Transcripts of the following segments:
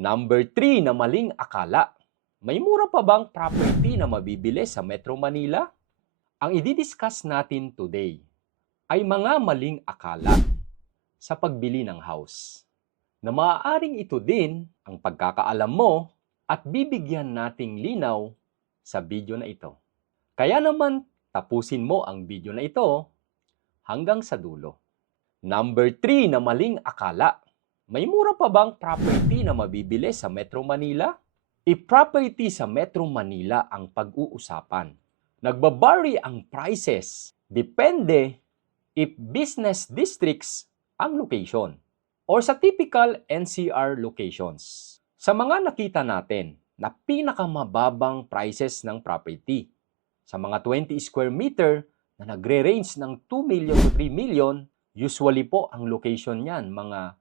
Number 3 na maling akala. May mura pa bang property na mabibili sa Metro Manila? Ang i-discuss natin today ay mga maling akala sa pagbili ng house, na maaaring ito din ang pagkakaalam mo at bibigyan nating linaw sa video na ito. Kaya naman tapusin mo ang video na ito hanggang sa dulo. Number 3 na maling akala. May mura pa bang property na mabibili sa Metro Manila? I-property sa Metro Manila ang pag-uusapan. Nagbabari ang prices. Depende if business districts ang location or sa typical NCR locations. Sa mga nakita natin na pinakamababang prices ng property, sa mga 20 square meter na nagre-range ng 2 million to 3 million, usually po ang location niyan, mga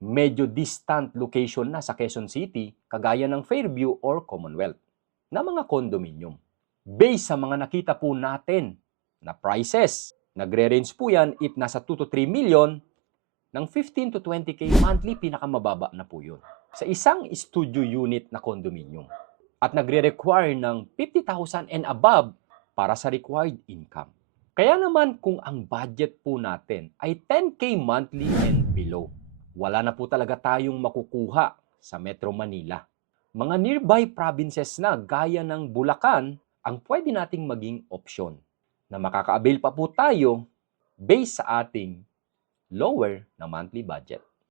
medyo distant location na sa Quezon City, kagaya ng Fairview or Commonwealth, na mga condominium. Based sa mga nakita po natin na prices, nagre-range po yan if nasa 2 to 3 million, ng 15 to 20k monthly, pinakamababa na po yun. Sa isang studio unit na condominium. At nagre-require ng 50,000 and above para sa required income. Kaya naman kung ang budget po natin ay 10k monthly and below, wala na po talaga tayong makukuha sa Metro Manila. Mga nearby provinces na gaya ng Bulacan ang pwede nating maging opsyon na makaka-avail pa po tayo based sa ating lower na monthly budget.